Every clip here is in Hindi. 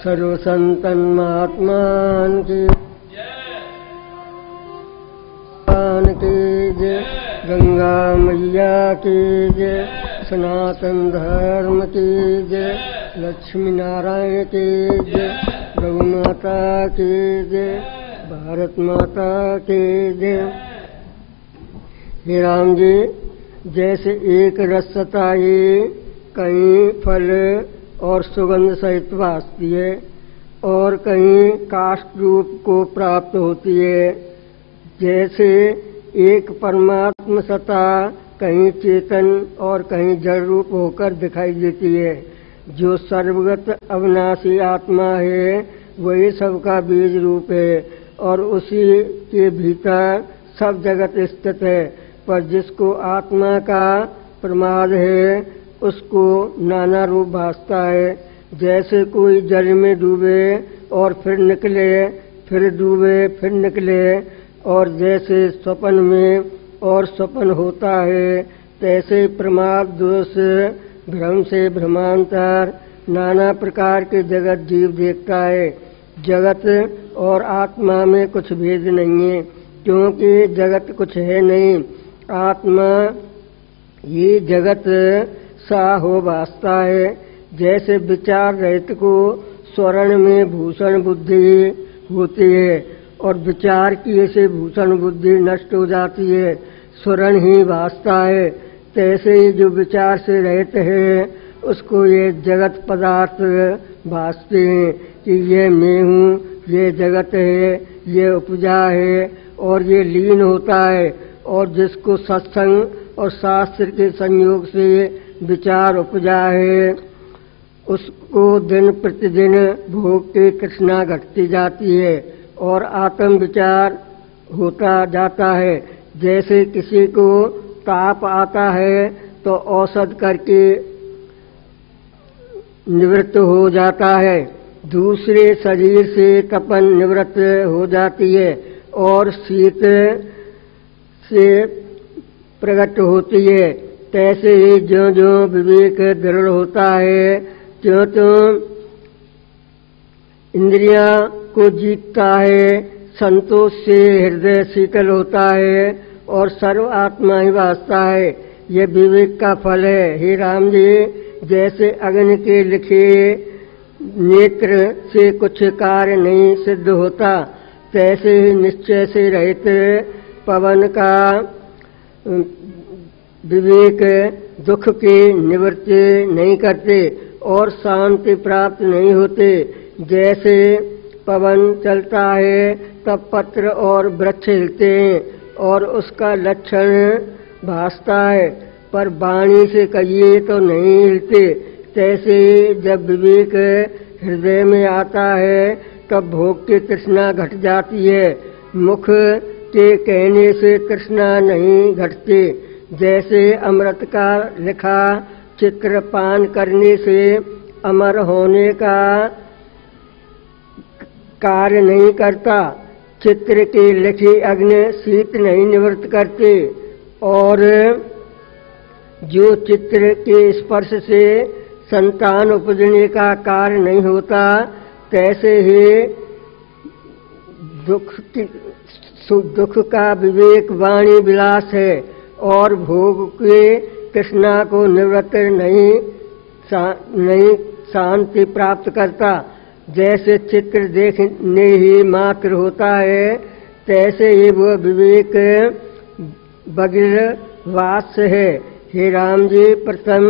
सर्व संतन महात्मान की जय, गंगा मैया की जय, सनातन धर्म की जय, लक्ष्मी नारायण की जय, गौ माता की जय, भारत माता की जय। हे राम जी, जैसे एक रसता ये कहीं फल और सुगंध सहित भासती है और कहीं काष्ठ रूप को प्राप्त होती है, जैसे एक परमात्म सत्ता कहीं चेतन और कहीं जड़ रूप होकर दिखाई देती है। जो सर्वगत अविनाशी आत्मा है वही सबका बीज रूप है और उसी के भीतर सब जगत स्थित है। पर जिसको आत्मा का प्रमाद है उसको नाना रूप भासता है। जैसे कोई जल में डूबे और फिर निकले, फिर डूबे फिर निकले, और जैसे स्वप्न में और स्वप्न होता है, तैसे प्रमाद दोष भ्रम से भ्रमांतर नाना प्रकार के जगत जीव देखता है। जगत और आत्मा में कुछ भेद नहीं है, क्योंकि जगत कुछ है नहीं, आत्मा ये जगत सा हो भासता है। जैसे विचार रहित को स्वर्ण में भूषण बुद्धि होती है और विचार किए से भूषण बुद्धि नष्ट हो जाती है, स्वर्ण ही भासता है। तैसे ही जो विचार से रहित है उसको ये जगत पदार्थ भासते हैं कि ये मैं हूँ, ये जगत है, ये उपजा है और ये लीन होता है। और जिसको सत्संग और शास्त्र के संयोग से विचार उपजा है उसको दिन प्रतिदिन भोग की तृष्णा घटती जाती है और आत्म विचार होता जाता है। जैसे किसी को ताप आता है तो औषध करके निवृत्त हो जाता है, दूसरे शरीर से तपन निवृत्त हो जाती है और शीत से प्रकट होती है। तैसे ही ज्यों ज्यों विवेक दृढ़ होता है, त्यों त्यों इंद्रियां को जीतता है, संतोष से हृदय शीतल होता है और सर्व आत्मा ही भासता है। यह विवेक का फल है। हे राम जी, जैसे अग्नि के लिखे नेत्र से कुछ कार्य नहीं सिद्ध होता, तैसे ही निश्चय से रहित पवन का विवेक दुख की निवृत्ति नहीं करते और शांति प्राप्त नहीं होते। जैसे पवन चलता है तब पत्र और वृक्ष हिलते हैं और उसका लक्षण भासता है, पर वाणी से कहिए तो नहीं हिलते। तैसे जब विवेक हृदय में आता है तब भोग की तृष्णा घट जाती है, मुख के कहने से तृष्णा नहीं घटती। जैसे अमृत का लिखा चित्र पान करने से अमर होने का कार्य नहीं करता, चित्र की लिखी अग्नि शीत नहीं निवृत्त करती, और जो चित्र के स्पर्श से संतान उपजने का कार्य नहीं होता, तैसे ही दुख का विवेक वाणी विलास है और भोग के तृष्णा को निवृत्त नहीं शांति प्राप्त करता। जैसे चित्र देखने ही मात्र होता है, तैसे ही वह विवेक बगिर्वास्य है। हे राम जी, प्रथम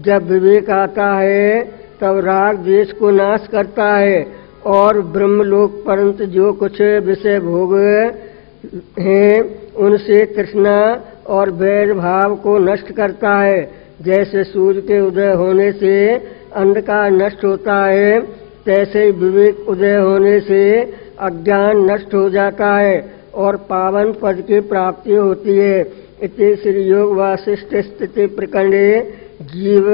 जब विवेक आता है तब राग द्वेष को नाश करता है और ब्रह्मलोक परंतु जो कुछ विषय भोग हैं उनसे तृष्णा और वैर भाव को नष्ट करता है। जैसे सूर्य के उदय होने से अंधकार नष्ट होता है, तैसे विवेक उदय होने से अज्ञान नष्ट हो जाता है और पावन पद की प्राप्ति होती है। इति श्री योग वासिष्ठ स्थिति प्रकरणे जीव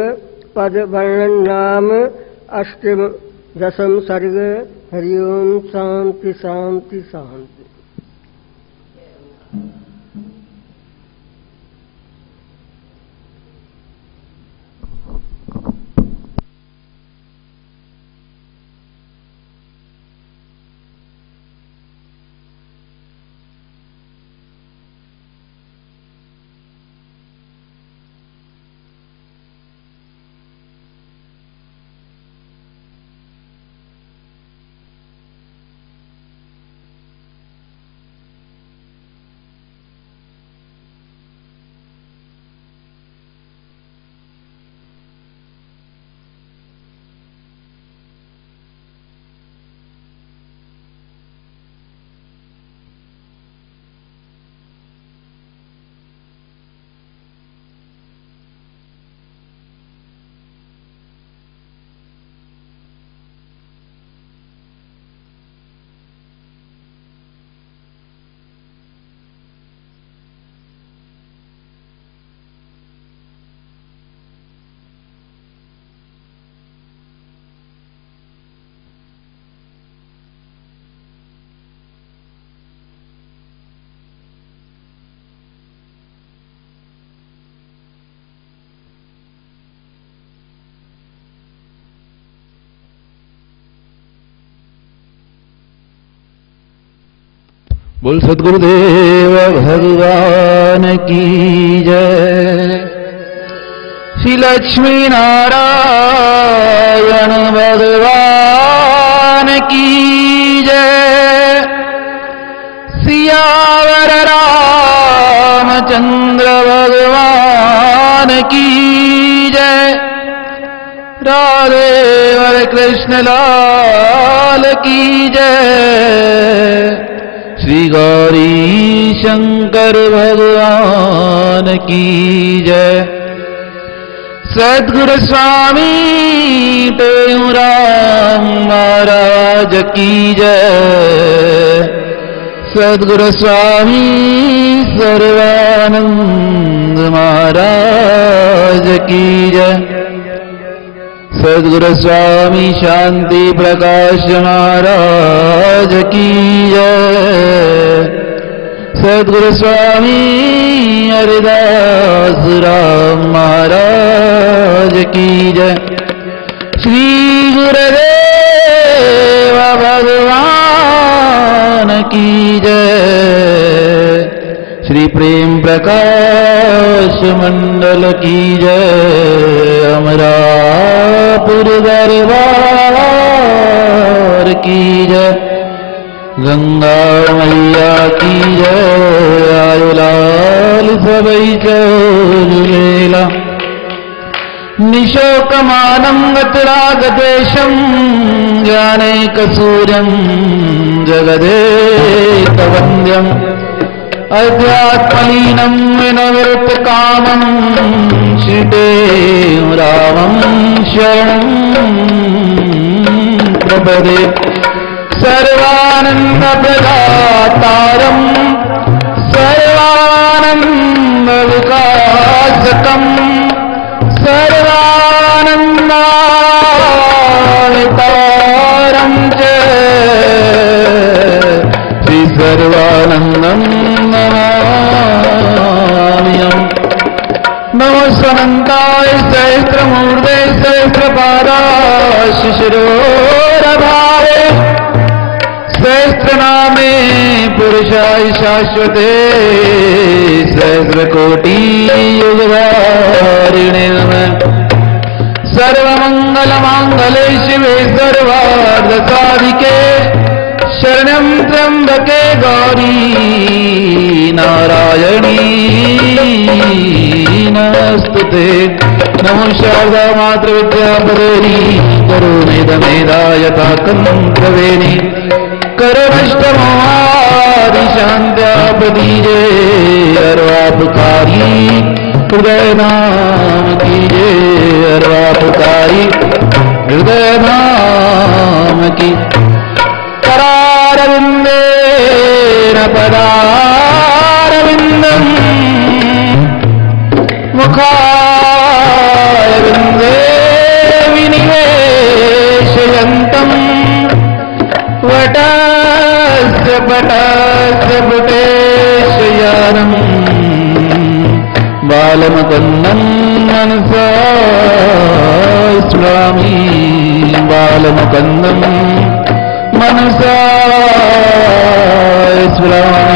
पद वर्णन नाम अष्टम दशम सर्ग। हरिओम शांति शांति शांति। बोल सद्गुरुदेव भगवान की जय। श्री लक्ष्मी नारायण भगवान की जय। सियावर रामचंद्र भगवान की जय। राधे वर कृष्ण लाल की जय। श्री गौरी शंकर भगवान की जय। सद्गुरु स्वामी टेऊराम महाराज की जय। सद्गुरु स्वामी सर्वानंद महाराज की जय। सद्गुरु स्वामी शांति प्रकाश महाराज की जय। सद्गुरु स्वामी हरिदास राम महाराज की जय। श्री गुरुदेव भगवान की जय। श्री प्रेम प्रकाश मंडल की जय। अमरापुर दरबार की जय। गंगा मैया की जय। आयुलाल सबई चोलेला। निशोकमानं गतरागदेशं ज्ञानैकसूर्यं जगदेकवन्द्यम् अध्यात्मलीनं विनवृत्तकामं श्रीरामं शरणं प्रपदे। सर्वानन्दप्रदातारं सर्वानन्दविकासकं सर्वानन्दावितारं च श्री सर्वानन्दं नमाम्यहम्। नमो स्वनन्ताय सहस्रमूर्ते सहस्रपादाय शिशिरोरभावे सहस्रनामे पुरुषाय शाश्वते सहस्रकोटि युगधारिणे नमः। सर्वमंगलमांगल्ये शिवे सर्वार्थसाधिके शरणं त्र्यंबके गौरी नारायणी नमोस्तुते। नमो शारदा मातृ विद्यापदेरी करुणेदमेदायता कन्द्रवेणी करवष्टमोहादिशान्त्यापदीजे अर्वापकारी हृदय नाम कीजे। अर्वापकारी हृदय नाम की। करारविन्देन पदारविन्दं मुखारविन्दे विनिवेशयन्तं वटस्य पटस्य पुटेशयानं बालमुकुन्दं मनसा स्मरामि। बालमुकुन्दं मनसा स्मरामि।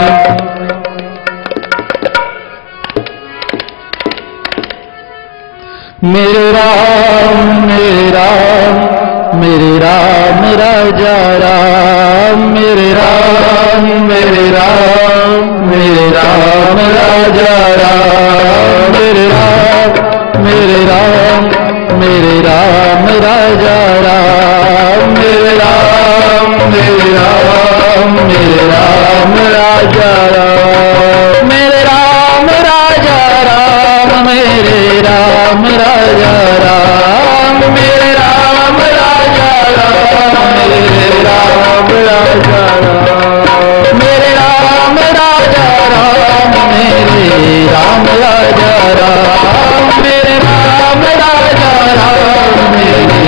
मेरे राम मेरे राम मेरे राम राजा राम। मेरे राम मेरे राम मेरे राम राजा राम। मेरे राम मेरे राम मेरे राम राजा राम। मेरे राम मेरे राम मेरे राम राजा राम। मेरे राम राजा राम मेरे राम राजा राम। मेरे राम राजा राम मेरे राम राजा राम। मेरे राम राजा राम मेरे राम राजा राम। मेरे राम राजा राम मेरे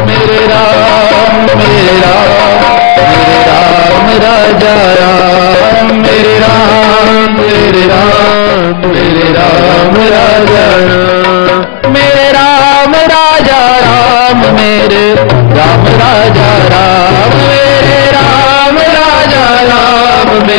मेरे राम मेरे राम मेरे राम राजा राम। मेरे राम मेरे राम मेरे राम राजा राम। मेरे राम राजा राम मेरे राम राजा राम। मेरे राम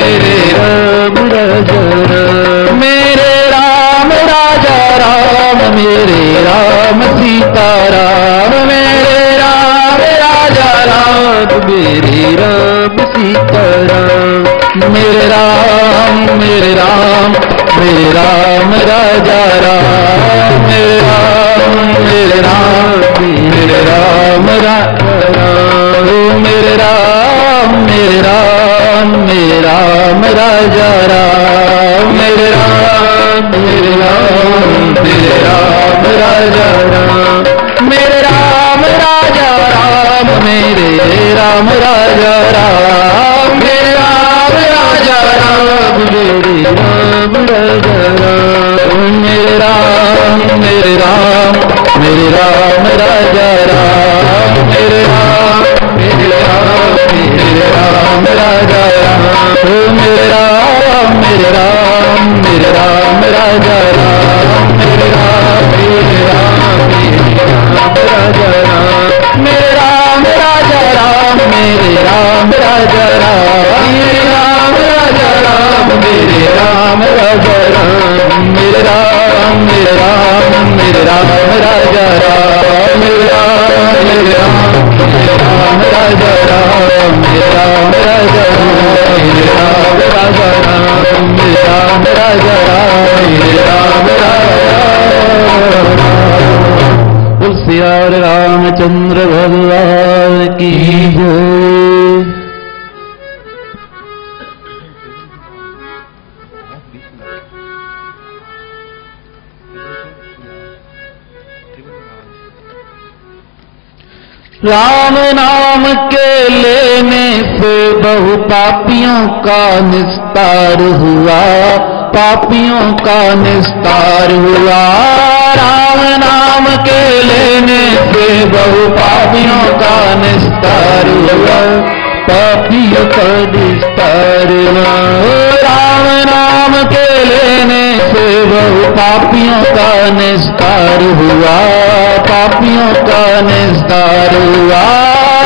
मेरे राम राजा राम, मेरे राम राजा राम, मेरे राम सीता राम, मेरे राम राजा राम, मेरे राम सीता राम, मेरे राम मेरे राम मेरे राम राजा राम, मेरे राम मेरे राम मेरे राम राजा राम, मेरे राम मेरे राम मेरे राम राजा राम, मेरे राम मेरे राम मेरे राम राजा राम, मेरे राम राजा राम, मेरे राम राजा राम, मेरे राम राजा राम, मेरे राम राजा राम, मेरे राम मेरे राम मेरे राम राजा राम, मेरे राम मेरे राम मेरे राम राजा राम, मेरे राम मेरे राम मेरे राम राजा राम, मेरे राम मेरे राम मेरे राम राजा राम, मेरे राम राजा राम, मेरे राम राजा राम, मेरे राम राजा राम, मेरे राम राजा राम, मेरे राम मेरे राम मेरे राम राजा राम, मेरे राम मेरे राम मेरे राम राजा राम, मेरे राम राजा राम, मेरे राम राजा राम, मेरे राम राजा राम, मेरे राम राजा राम। तुलसियार रामचंद्र भगवान की जय। राम नाम के लेने से बहु पापियों का निस्तार हुआ, पापियों का निस्तार हुआ। राम नाम के लेने से बहु पापियों का निस्तार हुआ, पापियों का निस्तार हुआ। राम नाम के लेने से बहु पापियों का निस्तार हुआ, पापियों का निस्तार हुआ।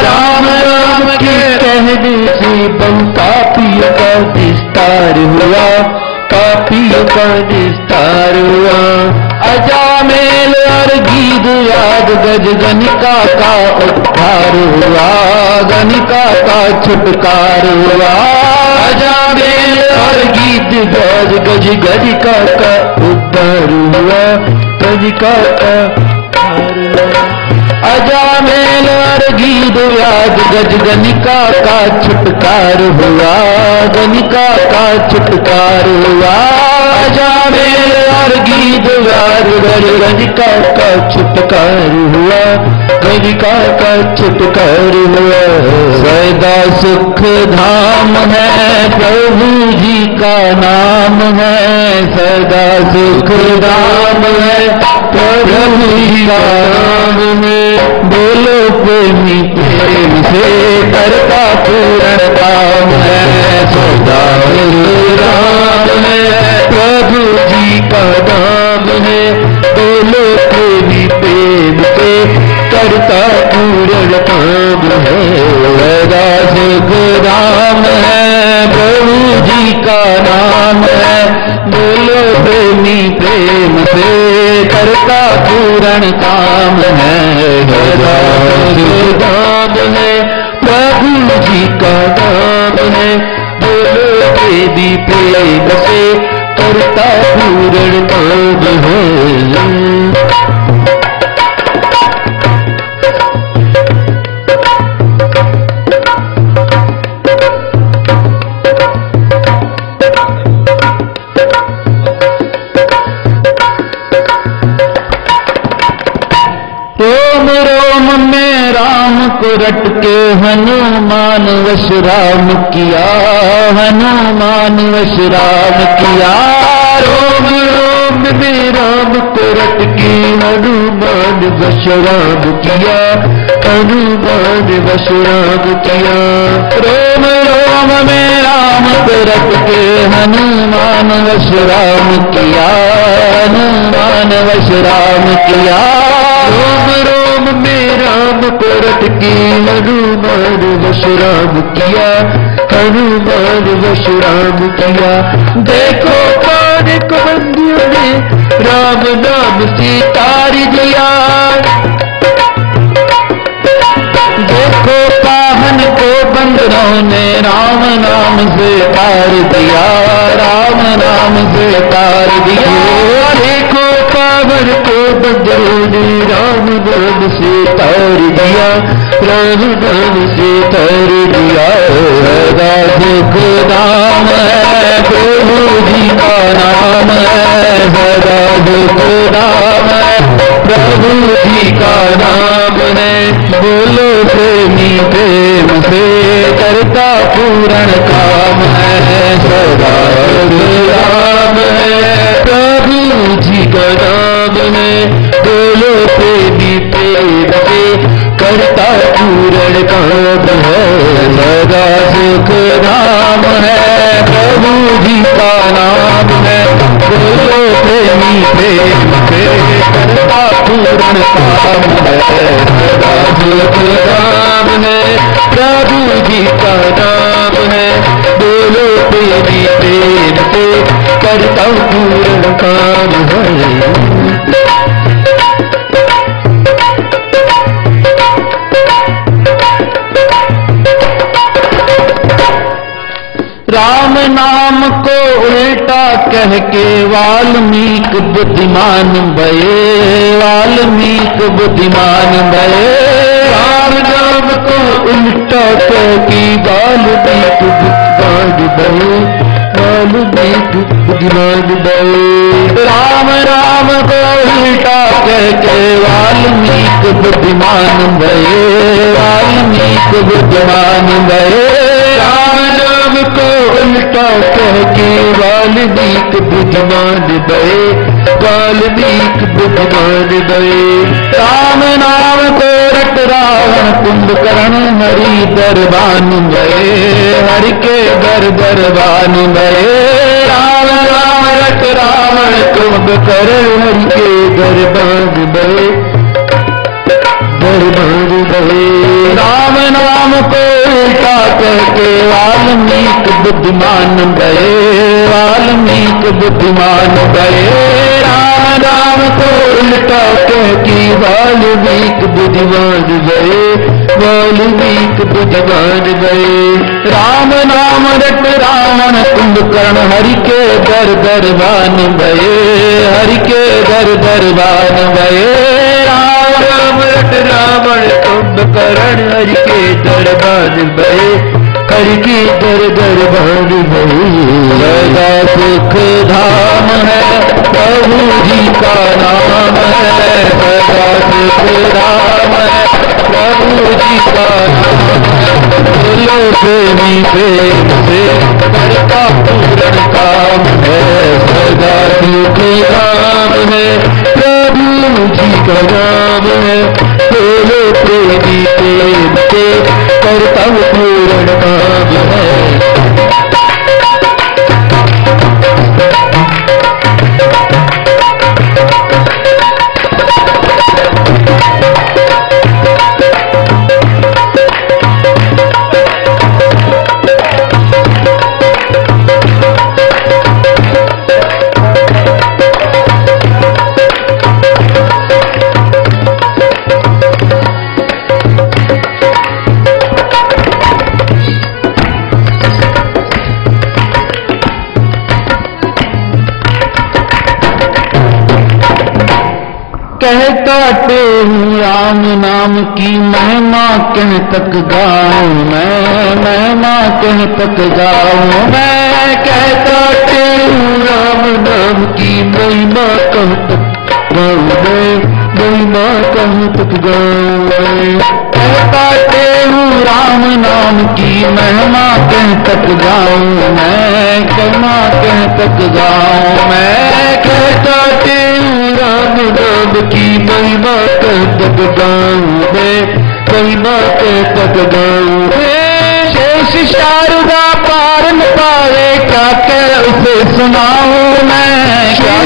राम राम के कहने से बहु पापियों का निस्तार हुआ, पापियों का निस्तार हुआ। अजामेल और गीत याद गज गनिका का उद्धार हुआ, गनिका का छुटकार हुआ। अजामेल और गीत गज गज गनिका का उद्धार हुआ, गनिका का उद्धार हुआ। अजामेल और गीत याद गज गनिका का छुटकार हुआ, गनिका का छुटकार हुआ। अजामेल और गीत याद गज गनिका का छुटकार हुआ, गनिका का छुटकार हुआ। सदा सुख धाम है प्रभु जी का नाम है, सदा सुख धाम है प्रभु जी का नाम है। बोलो प्रेमी प्रेम से करता पूर्ण काम है, सदा राम है प्रभु जी का नाम है। बोलो प्रेमी प्रेम से करता पूर्ण काम है, सदा सुख धाम है प्रभु जी का नाम है। बोलो प्रेमी प्रेम से करता पूर्ण काम है, सदा सुख धाम है प्रभु जी का नाम है। बोलो प्रेमी प्रेम से करता पूर्ण काम है। रोम रोम में राम को रट के हनुमान वश राम किया, हनुमान वश राम किया। रोम रोम में राम को रट के हनुमान वश राम किया, हनुमान वश राम किया। रोम रोम में राम को रट के हनुमान वश राम किया, हनुमान वश राम किया। रोम रोम में राम को रट के हनुमान वश राम किया, हनुमान वश राम किया। देखो कौन को बंदियों ने राम नाम से तार दिया। देखो पाहन को बंदरों ने राम नाम से तार दिया। राम नाम से तार दिया। देखो पावन को बंदरों ने राम नाम से तार दिया। राम नाम से तार दिया। सदा सुख नाम है प्रभु जी का नाम है। सदा सुख नाम है प्रभु जी का नाम है। बोलो प्रेमी प्रेम से करता पूर्ण काम है। सदा राम है प्रभु जी का नाम है। बोलो प्रेमी प्रेम से करता पूर्ण काम है। सदा सुख नाम है प्रभु जी का नाम है। बोलो प्रेमी प्रेम से करता पूर्ण काम है। सदा सुख नाम है प्रभु जी का नाम है। बोलो प्रेमी प्रेम से करता पूर्ण काम है। राम नाम को उल्टा कह के वाल्मीकि बुद्धिमान भये। वाल्मीकि बुद्धिमान भये। राम नाम को उल्टा कह के वाल्मीकि बुद्धिमान भये। वाल्मीकि बुद्धिमान भये। राम नाम को उल्टा कह के वाल्मीकि बुद्धिमान भये। वाल्मीकि बुद्धिमान भये। राम नाम को उल्टा कह के वाल्मीकि बुद्धिमान भये। वाल्मीकि बुद्धिमान भये। राम नाम को रट रावण कुंभकर्ण हरि दरबान भये। हरि के दरबान भये। राम नाम रट रावण कुंभकर्ण हरि के दरबान भये। दरबान भये। राम नाम को उल्टा कह के वाल्मीकि बुद्धिमान भये। वाल्मीकि बुद्धिमान भये। राम नाम को उल्टा कह के वाल्मीकि बुद्धिमान भये। वाल्मीकि बुद्धिमान भये। राम नाम रट रावण कुंभकर्ण हरि के दरबान भये। हरि के दरबान भये। राम नाम रट रावण कुंभकर्ण हरि के दरबान भये। हरि के दरबान भये। सदा सुख धाम है प्रभु जी का नाम है। सदा सुख धाम है प्रभु जी का नाम है। बोलो प्रेमी प्रेम से करता पूर्ण काम है। सदा सुख धाम है प्रभु जी का नाम है। बोलो प्रेमी प्रेम से करता पूर्ण काम है। कहता तो राम नाम की महिमा कह तक गाऊं मैं। महिमा कह तक गाऊं मैं। कहता तो राम नाम की महिमा कह तक गाऊं मैं। महिमा कह तक गाऊं मैं। कहता तो राम नाम की महिमा कह तक गाऊं मैं। महिमा कह तक गाऊं मैं। कहता राम नाम की महिमा कह तक गाऊं मैं। महिमा कह तक गाऊं मैं। शेष शारदा पार न पावे क्या कह उसे सुनाऊं मैं। क्या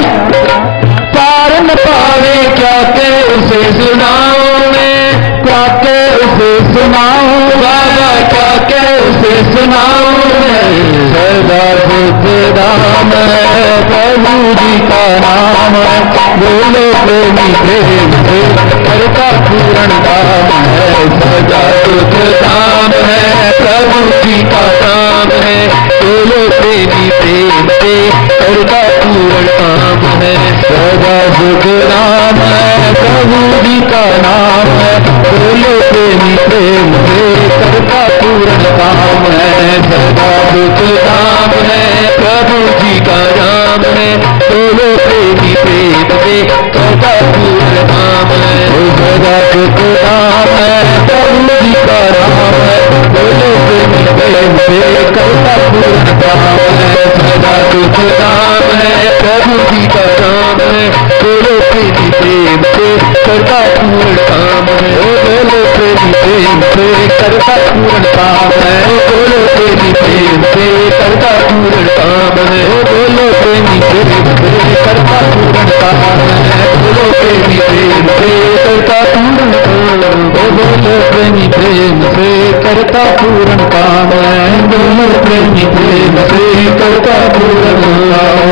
पार न पावे क्या कह उसे सुनाऊं मैं। क्या कह उसे सुनाऊं बाबा। क्या कह उसे सुनाऊं मैं, सदा सुख धाम है प्रभु जी का नाम है। बोलो प्रेमी प्रेम से करता पूर्ण काम है, सदा सुख धाम है प्रभु जी का नाम है। बोलो प्रेमी प्रेम से करता पूर्ण काम है, सदा सुख धाम है प्रभु जी का नाम है। बोलो प्रेमी प्रेम से करता पूर्ण काम है, सदा सुख धाम है प्रभु जी का नाम है। बोलो प्रेमी प्रेम से करता पूर्ण काम है, सदा सुख धाम है प्रभु जी का नाम है। बोलो प्रेमी प्रेम से करता पूर्ण काम है, सदा सुख धाम है प्रभु जी का नाम है। बोलो प्रेमी प्रेम से करता पूर्ण काम है, बोलो प्रेमी प्रेम से करता पूर्ण काम है। बोलो प्रेमी प्रेम से करता पूर्ण काम है, बोलो प्रेमी प्रेम से करता पूर्ण काम है। बोलो प्रेमी प्रेम से करता पूर्ण काम, बोलो प्रेमी प्रेम से करता पूर्ण काम है। बोलो प्रेमी प्रेम से करता पूर्ण काम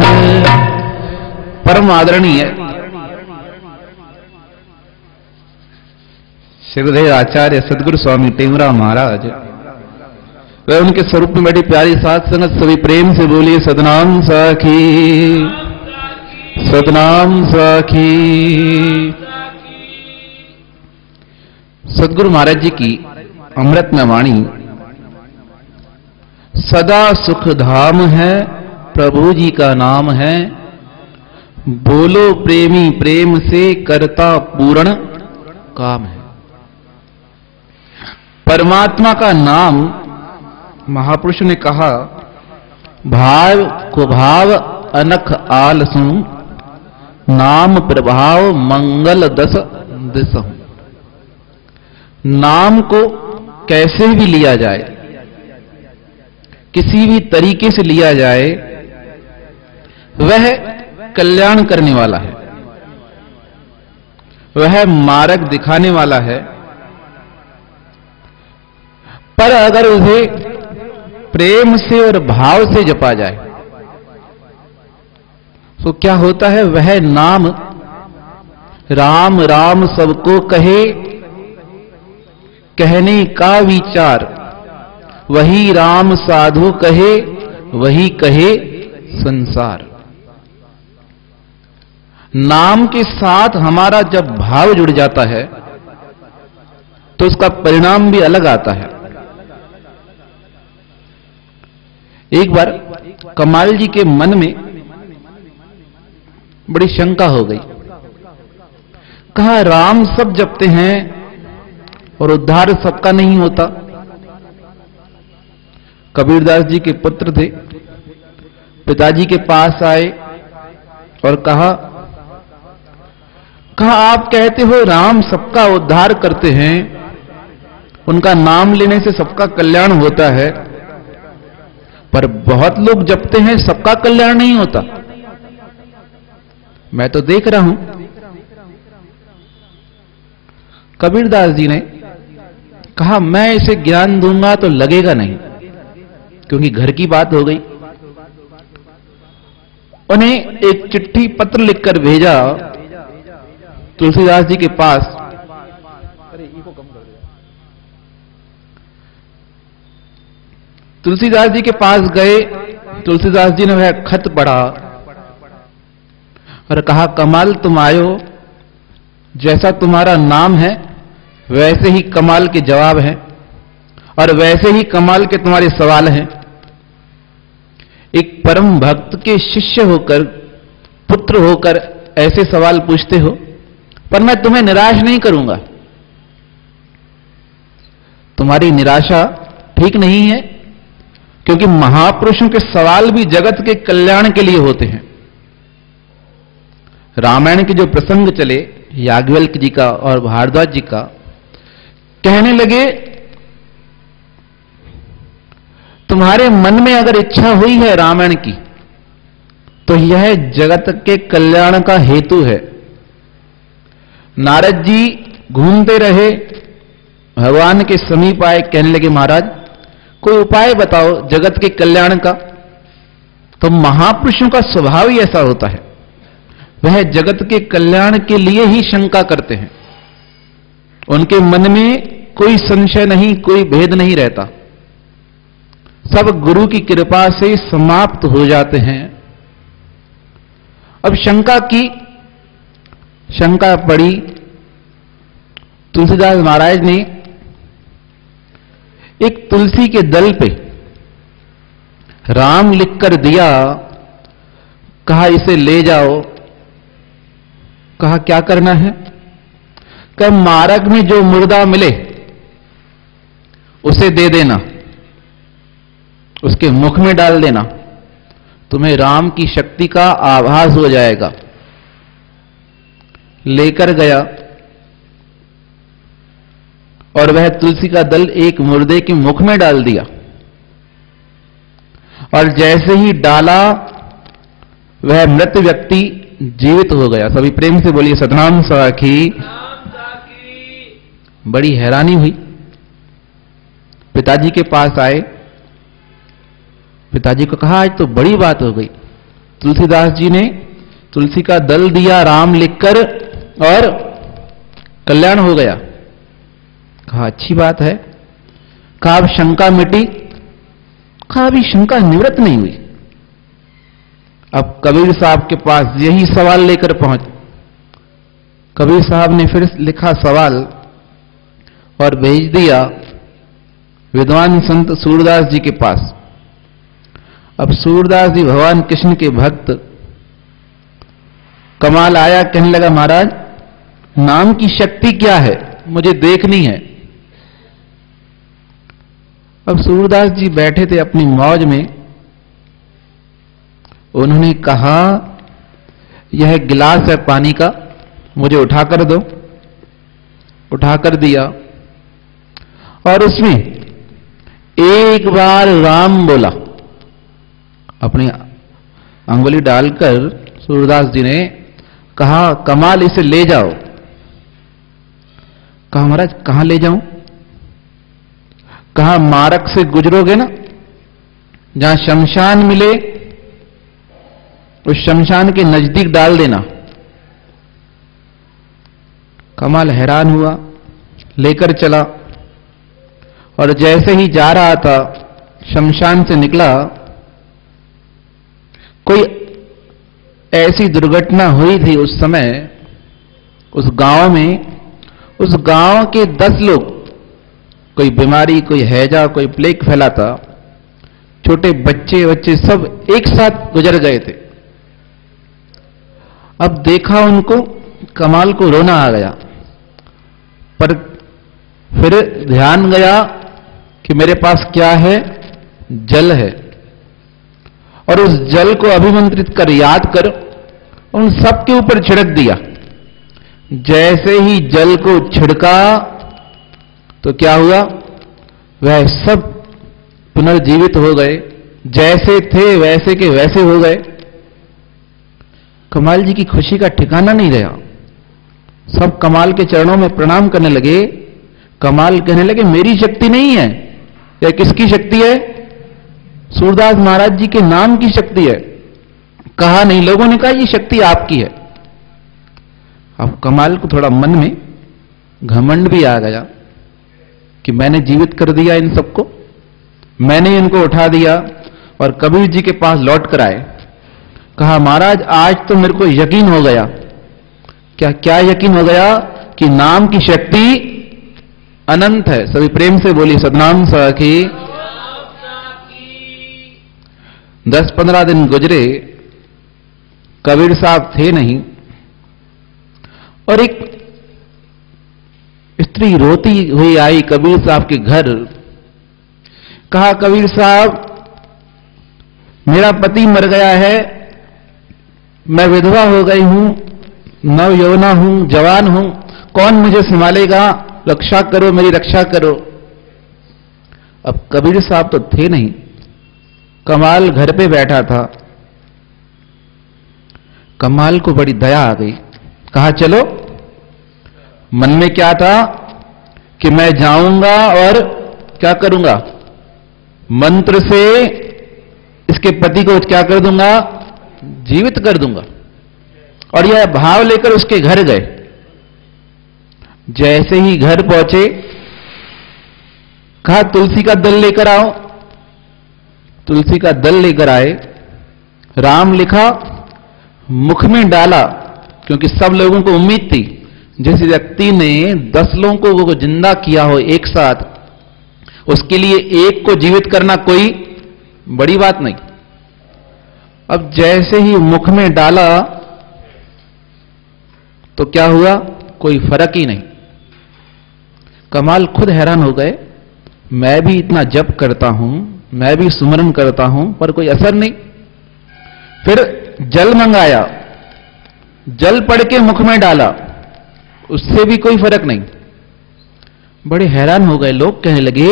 है। परम आदरणीय श्रीधर आचार्य सदगुरु स्वामी टेमराव महाराज वह उनके स्वरूप में बैठी प्यारी साथ संगत सभी प्रेम से बोलिए सतनाम साखी, सतनाम साखी। सदगुरु महाराज जी की अमृतमय वाणी, सदा सुख धाम है प्रभु जी का नाम है। बोलो प्रेमी प्रेम से करता पूर्ण काम है। परमात्मा का नाम महापुरुष ने कहा, भाव को भाव अनख आलसु, नाम प्रभाव मंगल दस दिसहु। नाम को कैसे भी लिया जाए, किसी भी तरीके से लिया जाए, वह कल्याण करने वाला है, वह मार्ग दिखाने वाला है। पर अगर उसे प्रेम से और भाव से जपा जाए तो क्या होता है, वह नाम राम राम सबको कहे, कहने का विचार वही राम साधु कहे, वही कहे संसार। नाम के साथ हमारा जब भाव जुड़ जाता है तो उसका परिणाम भी अलग आता है। एक बार कमाल जी के मन में बड़ी शंका हो गई। कहा, राम सब जपते हैं और उद्धार सबका नहीं होता। कबीरदास जी के पुत्र थे, पिताजी के पास आए और कहा आप कहते हो राम सबका उद्धार करते हैं, उनका नाम लेने से सबका कल्याण होता है, पर बहुत लोग जपते हैं सबका कल्याण नहीं होता। मैं तो देख रहा हूं। कबीरदास जी ने कहा, मैं इसे ज्ञान दूंगा तो लगेगा नहीं, क्योंकि घर की बात हो गई। उन्हें एक चिट्ठी पत्र लिखकर भेजा तुलसीदास जी के पास। तुलसीदास जी के पास गए, तुलसीदास जी ने वह खत पढ़ा और कहा, कमाल तुम आयो, जैसा तुम्हारा नाम है वैसे ही कमाल के जवाब हैं और वैसे ही कमाल के तुम्हारे सवाल हैं। एक परम भक्त के शिष्य होकर, पुत्र होकर ऐसे सवाल पूछते हो, पर मैं तुम्हें निराश नहीं करूंगा। तुम्हारी निराशा ठीक नहीं है, क्योंकि महापुरुषों के सवाल भी जगत के कल्याण के लिए होते हैं। रामायण के जो प्रसंग चले, याज्ञवल्क्य जी का और भारद्वाज जी का, कहने लगे तुम्हारे मन में अगर इच्छा हुई है रामायण की, तो यह जगत के कल्याण का हेतु है। नारद जी घूमते रहे, भगवान के समीप आए, कहने लगे महाराज कोई उपाय बताओ जगत के कल्याण का। तो महापुरुषों का स्वभाव ही ऐसा होता है, वह जगत के कल्याण के लिए ही शंका करते हैं। उनके मन में कोई संशय नहीं, कोई भेद नहीं रहता, सब गुरु की कृपा से समाप्त हो जाते हैं। अब शंका की, शंका पड़ी, तुलसीदास महाराज ने एक तुलसी के दल पे राम लिखकर दिया, कहा इसे ले जाओ। कहा क्या करना है? कहा मार्ग में जो मुर्दा मिले उसे दे देना, उसके मुख में डाल देना, तुम्हें राम की शक्ति का आभास हो जाएगा। लेकर गया और वह तुलसी का दल एक मुर्दे के मुख में डाल दिया, और जैसे ही डाला वह मृत व्यक्ति जीवित हो गया। सभी प्रेम से बोलिए सतनाम साखी। बड़ी हैरानी हुई, पिताजी के पास आए, पिताजी को कहा आज तो बड़ी बात हो गई, तुलसीदास जी ने तुलसी का दल दिया राम लिखकर और कल्याण हो गया। कहा अच्छी बात है। कहा अब शंका मिटी? कहा अभी शंका निवृत्त नहीं हुई। अब कबीर साहब के पास यही सवाल लेकर पहुंच, कबीर साहब ने फिर लिखा सवाल और भेज दिया विद्वान संत सूरदास जी के पास। अब सूरदास जी भगवान कृष्ण के भक्त, कमाल आया, कहने लगा महाराज नाम की शक्ति क्या है, मुझे देखनी है। अब सूरदास जी बैठे थे अपनी मौज में, उन्होंने कहा यह गिलास है पानी का, मुझे उठाकर दो। उठाकर दिया और उसमें एक बार राम बोला, अपनी अंगुली डालकर सूरदास जी ने कहा कमाल इसे ले जाओ। कहा महाराज कहां ले जाऊं? कहा मार्ग से गुजरोगे ना, जहां शमशान मिले उस शमशान के नजदीक डाल देना। कमाल हैरान हुआ, लेकर चला और जैसे ही जा रहा था शमशान से निकला, कोई ऐसी दुर्घटना हुई थी उस समय उस गांव में, उस गांव के 10 लोग, कोई बीमारी, कोई हैजा, कोई प्लेग फैला था, छोटे बच्चे सब एक साथ गुजर गए थे। अब देखा उनको, कमाल को रोना आ गया, पर फिर ध्यान गया कि मेरे पास क्या है, जल है, और उस जल को अभिमंत्रित कर याद कर उन सब के ऊपर छिड़क दिया। जैसे ही जल को छिड़का तो क्या हुआ, वह सब पुनर्जीवित हो गए, जैसे थे वैसे के वैसे हो गए। कमाल जी की खुशी का ठिकाना नहीं रहा, सब कमाल के चरणों में प्रणाम करने लगे। कमाल कहने लगे मेरी शक्ति नहीं है, यह किसकी शक्ति है? सूरदास महाराज जी के नाम की शक्ति है। कहा नहीं, लोगों ने कहा ये शक्ति आपकी है। अब कमाल को थोड़ा मन में घमंड भी आ गया कि मैंने जीवित कर दिया इन सबको, मैंने इनको उठा दिया, और कबीर जी के पास लौट कर आए। कहा महाराज आज तो मेरे को यकीन हो गया। क्या यकीन हो गया? कि नाम की शक्ति अनंत है। सभी प्रेम से बोली सतनाम सखी। 10-15 दिन गुजरे, कबीर साहब थे नहीं, और एक स्त्री रोती हुई आई कबीर साहब के घर। कहा कबीर साहब मेरा पति मर गया है, मैं विधवा हो गई हूं, नव यौवना हूं, जवान हूं, कौन मुझे संभालेगा? रक्षा करो, मेरी रक्षा करो। अब कबीर साहब तो थे नहीं, कमाल घर पे बैठा था। कमाल को बड़ी दया आ गई, कहा चलो। मन में क्या था कि मैं जाऊंगा और क्या करूंगा? मंत्र से इसके पति को क्या कर दूंगा, जीवित कर दूंगा। और यह भाव लेकर उसके घर गए। जैसे ही घर पहुंचे, कहा तुलसी का दल लेकर आओ। तुलसी का दल लेकर आए, राम लिखा, मुख में डाला, क्योंकि सब लोगों को उम्मीद थी जिस व्यक्ति ने 10 लोगों को जिंदा किया हो एक साथ, उसके लिए एक को जीवित करना कोई बड़ी बात नहीं। अब जैसे ही मुख में डाला तो क्या हुआ, कोई फर्क ही नहीं। कमाल खुद हैरान हो गए, मैं भी इतना जप करता हूं, मैं भी सुमरन करता हूं, पर कोई असर नहीं। फिर जल मंगाया, जल पड़ के मुख में डाला, उससे भी कोई फर्क नहीं। बड़े हैरान हो गए लोग, कहने लगे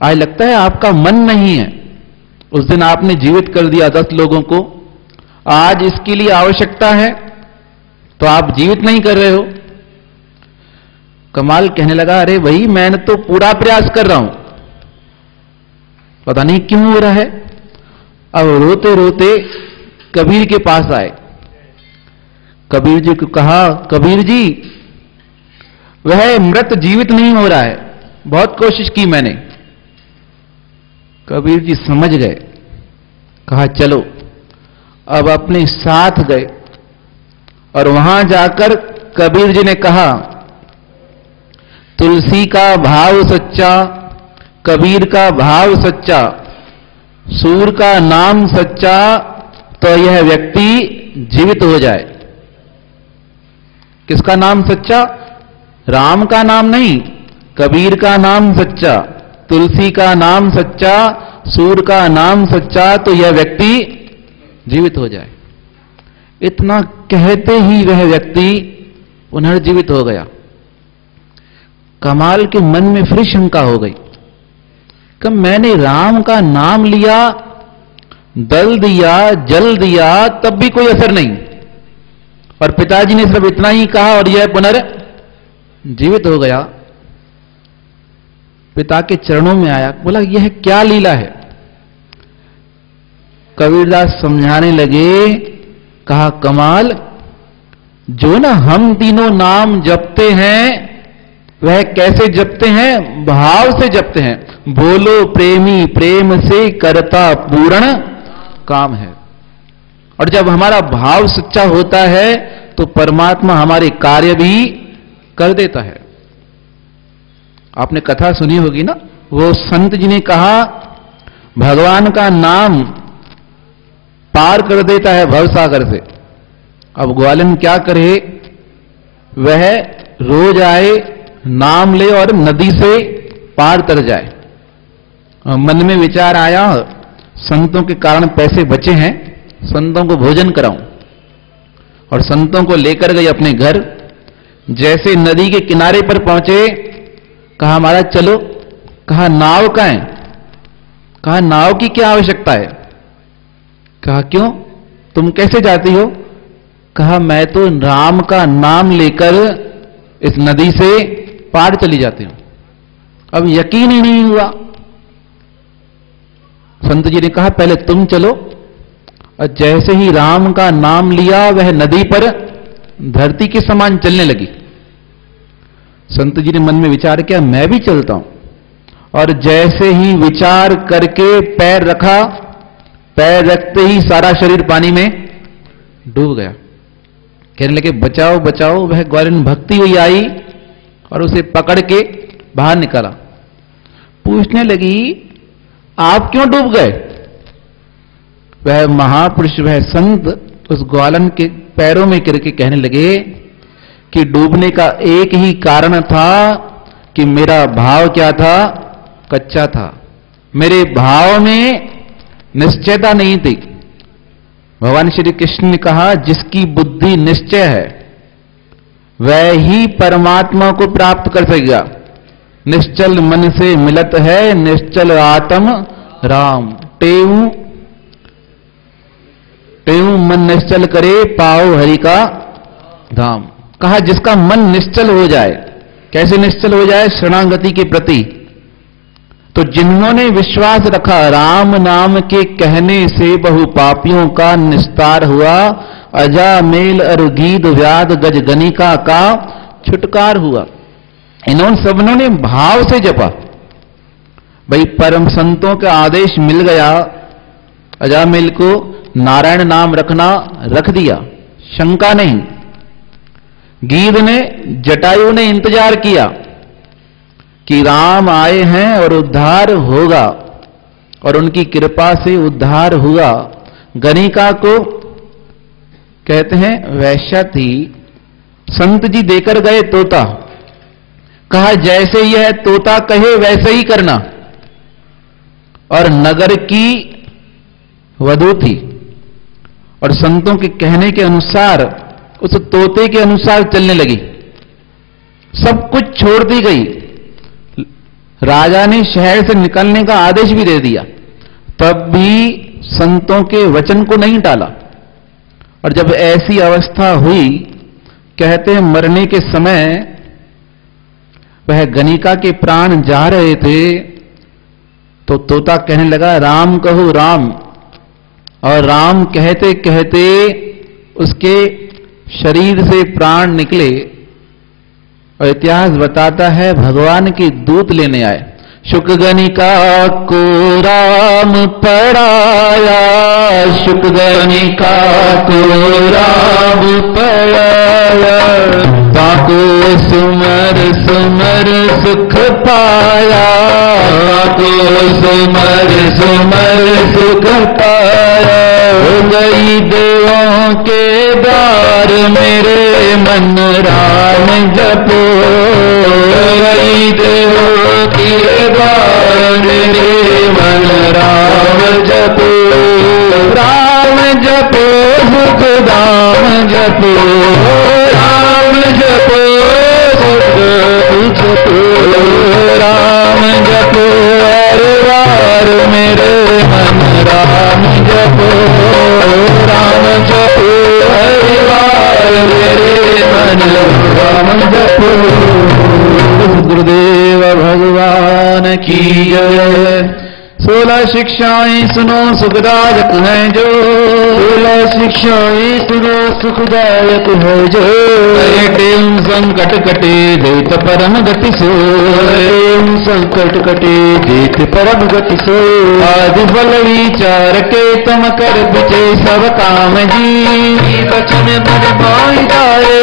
आज लगता है आपका मन नहीं है। उस दिन आपने जीवित कर दिया 10 लोगों को, आज इसके लिए आवश्यकता है तो आप जीवित नहीं कर रहे हो। कमाल कहने लगा, अरे भाई मैंने तो पूरा प्रयास कर रहा हूं, पता नहीं क्यों हो रहा है। अब रोते रोते कबीर के पास आए। कबीर जी को कहा, कबीर जी वह मृत जीवित नहीं हो रहा है, बहुत कोशिश की मैंने। कबीर जी समझ गए, कहा चलो। अब अपने साथ गए और वहां जाकर कबीर जी ने कहा, तुलसी का भाव सच्चा, कबीर का भाव सच्चा, सूर का नाम सच्चा, तो यह व्यक्ति जीवित हो जाए। किसका नाम सच्चा? राम का नाम नहीं, कबीर का नाम सच्चा, तुलसी का नाम सच्चा, सूर का नाम सच्चा, तो यह व्यक्ति जीवित हो जाए। इतना कहते ही वह व्यक्ति पुनर्जीवित हो गया। कमाल के मन में फिर शंका हो गई, कि मैंने राम का नाम लिया, दल दिया, जल दिया, तब भी कोई असर नहीं, और पिताजी ने सिर्फ इतना ही कहा और यह पुनर्जीवित हो गया। पिता के चरणों में आया, बोला यह क्या लीला है। कबीरदास समझाने लगे, कहा कमाल, जो ना हम तीनों नाम जपते हैं वह कैसे जपते हैं, भाव से जपते हैं। बोलो प्रेमी प्रेम से करता पूर्ण काम है। और जब हमारा भाव सच्चा होता है तो परमात्मा हमारे कार्य भी कर देता है। आपने कथा सुनी होगी ना, वो संत जी ने कहा भगवान का नाम पार कर देता है भवसागर से। अब ग्वालन क्या करे, वह रोज आए, नाम ले और नदी से पार तर जाए। मन में विचार आया, संतों के कारण पैसे बचे हैं, संतों को भोजन कराऊं, और संतों को लेकर गए अपने घर। जैसे नदी के किनारे पर पहुंचे, कहा महाराज चलो। कहा नाव का है। कहा नाव की क्या आवश्यकता है। कहा क्यों, तुम कैसे जाती हो। कहा मैं तो राम का नाम लेकर इस नदी से पार चली जाती हूं। अब यकीन ही नहीं हुआ। संत जी ने कहा पहले तुम चलो। और जैसे ही राम का नाम लिया, वह नदी पर धरती के समान चलने लगी। संत जी ने मन में विचार किया, मैं भी चलता हूं। और जैसे ही विचार करके पैर रखा, पैर रखते ही सारा शरीर पानी में डूब गया। कहने लगे बचाओ बचाओ। वह ग्वालिन भक्ति हुई आई और उसे पकड़ के बाहर निकाला। पूछने लगी आप क्यों डूब गए। वह महापुरुष, वह संत उस ग्वालन के पैरों में गिर के कहने लगे कि डूबने का एक ही कारण था कि मेरा भाव क्या था, कच्चा था। मेरे भाव में निश्चयता नहीं थी। भगवान श्री कृष्ण ने कहा जिसकी बुद्धि निश्चय है वह ही परमात्मा को प्राप्त कर सकेगा। निश्चल मन से मिलत है निश्चल आत्म राम। टेऊ टेऊ मन निश्चल करे पाओ हरि का धाम। कहा जिसका मन निश्चल हो जाए। कैसे निश्चल हो जाए, शरणागति के प्रति। तो जिन्होंने विश्वास रखा राम नाम के कहने से बहु पापियों का निस्तार हुआ, अजामेल अरुगीद व्याध गज गनिका का छुटकार हुआ। इन्होंने सबनों ने भाव से जपा। भाई परम संतों का आदेश मिल गया, अजामेल को नारायण नाम रखना, रख दिया, शंका नहीं। गीध ने, जटायु ने इंतजार किया कि राम आए हैं और उद्धार होगा, और उनकी कृपा से उद्धार हुआ। गणिका को कहते हैं वैश्या थी, संत जी देकर गए तोता, कहा जैसे यह तोता कहे वैसे ही करना, और नगर की वधू थी और संतों के कहने के अनुसार उस तोते के अनुसार चलने लगी, सब कुछ छोड़ दी गई। राजा ने शहर से निकलने का आदेश भी दे दिया, तब भी संतों के वचन को नहीं टाला। और जब ऐसी अवस्था हुई, कहते हैं मरने के समय वह गणिका के प्राण जा रहे थे, तो तोता कहने लगा राम कहो राम, और राम कहते कहते उसके शरीर से प्राण निकले। और इतिहास बताता है भगवान के दूत लेने आए। शुक गणिका को राम पढ़ाया, शुक गणिका को राम पढ़ाया, ताको सुमर सुमर सुख पाया, ताको सुमर सुमर सुख पाया। हो गई देवों के द्वार मेरे मन राम जपो, गई देवों के द्वार मेरे मन राम जपो, राम जपो सुख धाम जपो, राम जपो सुख जपो, राम जपो हर बार मेरे मन राम जपो, राम जपो हर बार मेरे मन राम जपो। गुरुदेव भगवान की जय। 16 शिक्षाएं सुनो सुखदायक हैं जो, 16 शिक्षाएं सुनो सुखदायक है जो, टेम संकट कटे देत परम गति सो, टेम संकट कटे देत परम गति सो। आदि फल विचार के तुम कर बिचे सब काम जी, बचन मन माई दाए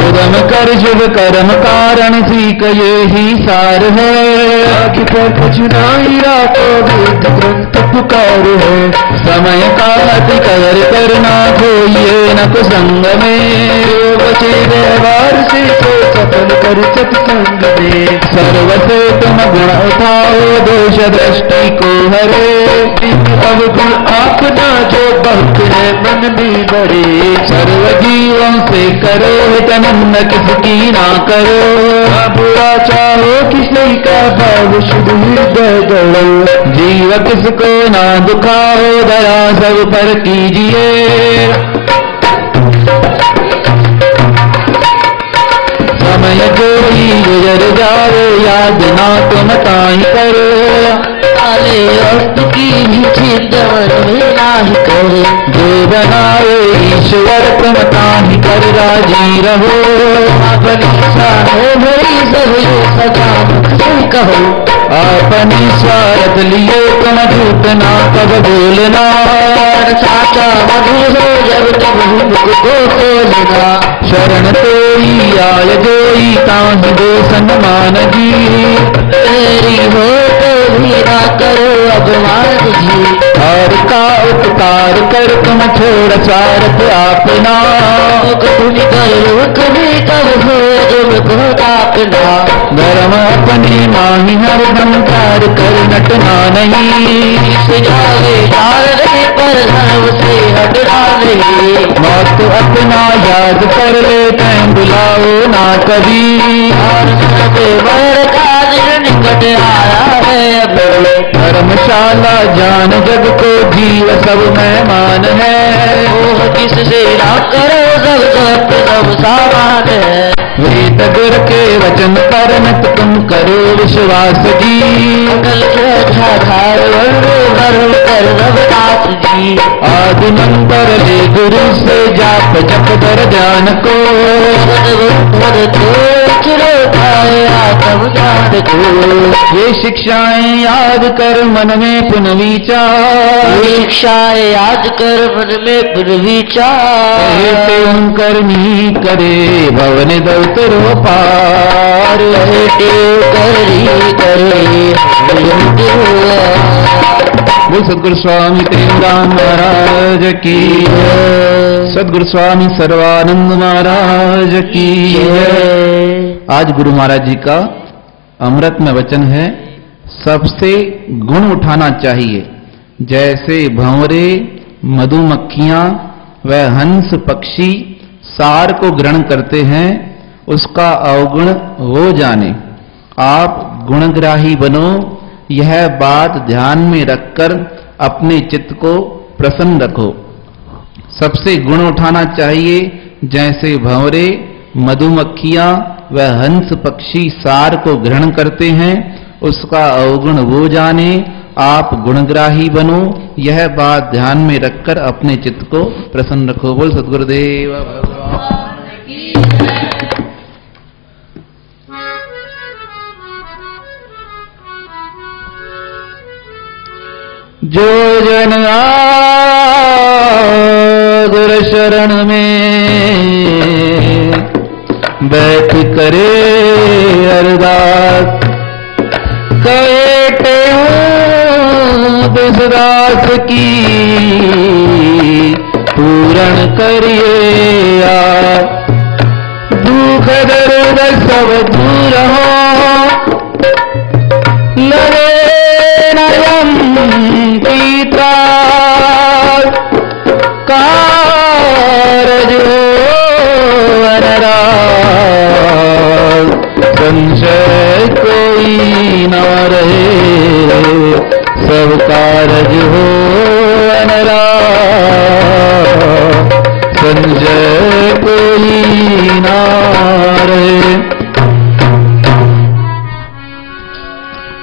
उदम कर शुभ कर्म कारण सीख ये ही सार है, आखि पर कुछ नहीं रातो वेद ग्रंथ पुकार है। समय का अति कर करना खोइए न कुसंग में, बचे व्यवहार से तो सफल कर सत्संग में। सर्व से तुम गुण उठाओ दोष दृष्टि को हरे, अवगुण अपना जो बहुत है मन में बड़े। सर्व जीवों से करो हितनंद किसकी ना करो, बुरा चाहो किसी का भाव शुभ हृदय गढ़ो। जीव किसको ना दुखाओ दया सब पर कीजिए, समय कोई गुजर जाओ याद ना तुम ताई करो। आले वस्तु की भी चिंतन में नाही करे, जो बनाए ईश्वर तुम ताही कर राजी रहो। अपनी साहो भरी सब सदा सही कहो, अपनी स्वार्थ लिए तुम झूठ ना कब बोलना। साचा मधुर हो जब तुम मुख को खोलना, शरण तोई आय जोई ताहि दो सन्मान जी। तेरी हो तो भी ना करो अभिमान जी, और का उपकार कर तुम छोड़ स्वार्थ अपना। तुम करो कभी कब हो तुम को अपना, धर्म अपनी माही हर संकार कर नटना नहीं। सुझावे डाले पर धर्म से हटना नहीं, मौत अपना याद कर ले तैं बुलाओ ना कभी। और सब वर का दिन निकट आया है अब, धर्म धर्मशाला जान जग को जीव सब मेहमान है। मोह किससे ना करो सब सब सब सामान है। वेद गुर के वचन पर नित तुम करो विश्वास जी। कल धार कर रघुनाथ जी। आदि मंत्र ले गुरु से जाप जप कर ज्ञान को। आत्म ज्ञान को। ये शिक्षाएं याद कर मन में पुन विचार। शिक्षाएं याद कर मन में पुन विचार। तुम करनी करे भवन दौतरो पार। करी करे बोल सदगुरु स्वामी तेमरान महाराज की जय। सदगुरु स्वामी सर्वानंद महाराज की जय। आज गुरु महाराज जी का अमृत में वचन है, सबसे गुण उठाना चाहिए। जैसे भंवरे मधुमक्खियां व हंस पक्षी सार को ग्रहण करते हैं, उसका अवगुण वो जाने। आप गुणग्राही बनो, यह बात ध्यान में रखकर अपने चित्त को प्रसन्न रखो। सबसे गुण उठाना चाहिए। जैसे भंवरे मधुमक्खियां व हंस पक्षी सार को ग्रहण करते हैं, उसका अवगुण वो जाने। आप गुणग्राही बनो, यह बात ध्यान में रखकर अपने चित्त को प्रसन्न रखो। बोल सद्गुरुदेव भगवान की जय। जो जन गुर शरण में बैठ करे अरदास, कटे दास की पूर्ण करिए आप। दुख दर्द सब दूर हो, लगे नयम पीता कारज अनराग। संशय कोई न रहे, सब कारज हो अनराग। संशय कोई न रहे।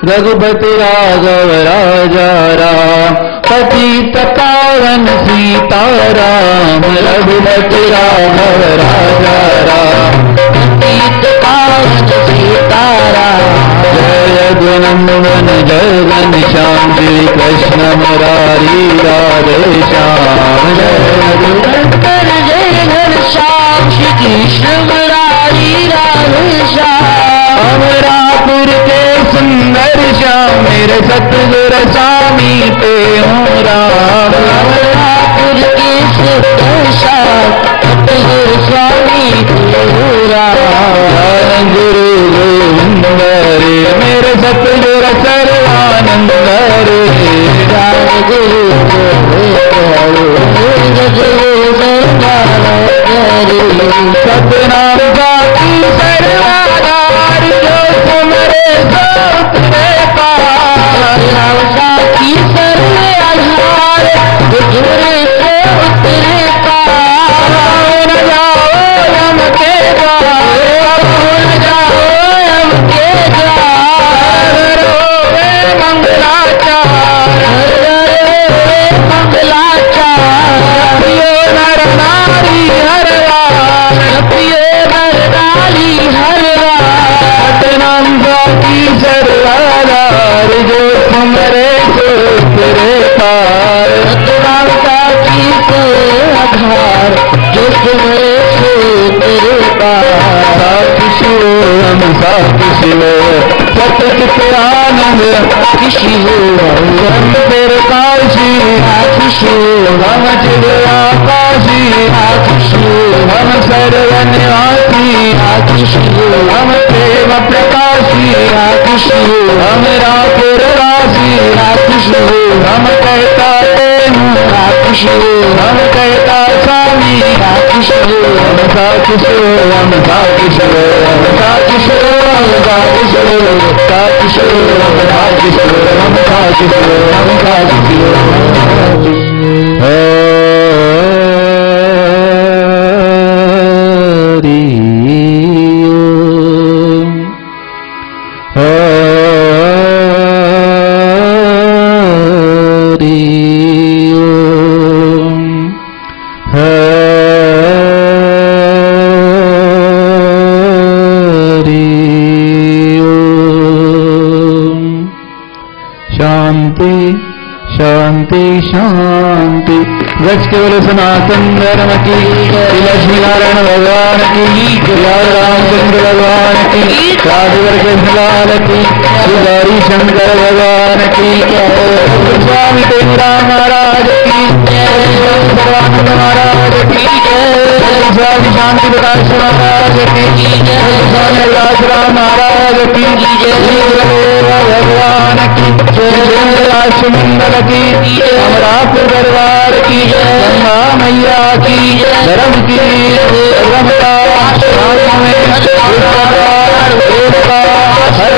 रघुपति राघव राजा राम, पतित पावन सीताराम। रघुपति राघव राजा राम, पतित पावन सीताराम। जय गुणनंदन जय घनश्याम, श्री कृष्ण मुरारी राधे श्याम। जय गुणनंदन जय घनश्याम, श्री कृष्ण मुरारी राधे श्याम। अमरापुर के सुंदर श्याम, मेरे सतगुरु स्वामी पे हूँ राम। अमरापुर के सुंदर श्याम, सतगुरु स्वामी पे हूँ राम। गुरु गोविंद रे, मेरे सतगुरु सर्वानंद रे। गुरु सतनाम जाति सर्वाधार, जो तुमरे सोतरे पार। साथी सर्वे आधार, गुरुरे से उतरे पार। न जाओ यम के द्वार, न जाओ यम के द्वार। रोवे मंगलाचार, मंगलाचार। प्रियो नर नारी हर वार। प्रियो नर नारी हर वार। सतनाम जाति सर्वाधार, जो तुमरे सोतरे पार। सतनाम साथी से आधार, जो तुम्हारे सूत्र पार। साक्षी शिव हम साक्षी शिव, सतचित आनंद किसी हो हम तेरे काशी। साक्षी शिव हम चिद आकाशी, साक्षी हम सर्व निवासी। साक्षी शिव हम प्रेम प्रकाशी, साक्षी शिव हम रापुर राशि। साक्षी शिव हम कहता तेनु, साक्षी शिव हम कहता स्वामी। साक्षी शिव हम साक्षी शिव हम साक्षी शिव हम साक्षी शिव हम साक्षी शिव साक्षी शिव हम साक्षी केवल सनातन धर्म की, लक्ष्मी नारायण भगवान की, रामचंद्र भगवान की, साधुवर कृष्णलाल की, गौरी शंकर भगवान की, स्वामी तुलसीराम महाराज की, सर्वानंद महाराज की, स्वामी शांति प्रकाश महाराज की, स्वामी राम महाराज की, भगवान की, राष्ट्रमंडल की, अमरापुर दरबार की, गंगा मैया की, धर्म की, रमता हर